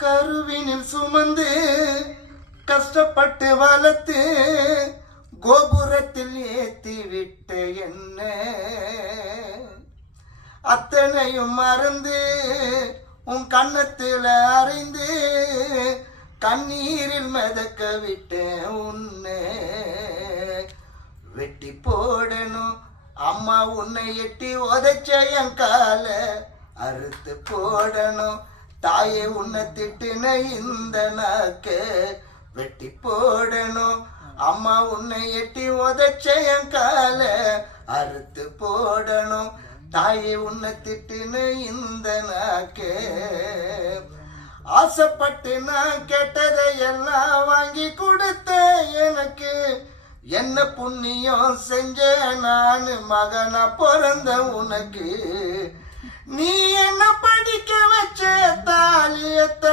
கருவினில் சுமந்து கஷ்டப்பட்டு வளர்த்து கோபுரத்தில் ஏத்தி விட்ட என்ன அத்தனையும் மறந்து உன் கண்ணத்தில் அறைந்து கண்ணீரில் மிதக்க விட்டேன் உன்னை வெட்டி போடணும் அம்மா உன்னை எட்டி உதைச்ச என் கால அறுத்து போடணும் தாயே உன்னை திட்டின இந்த நாக்க வெட்டி போடணும் அம்மா உன்னை எட்டி உதைச்ச என் கால அறுத்து போடணும் தாயே உன்னை திட்டின இந்த நாக்க ஆசைப்பட்டு நான் கேட்டதை எல்லாம் வாங்கி கொடுத்த எனக்கு என்ன புண்ணியம் செஞ்ச நான் மகனா பிறந்த உனக்கு நீ என்ன படிக்க வச்ச தாலியத்த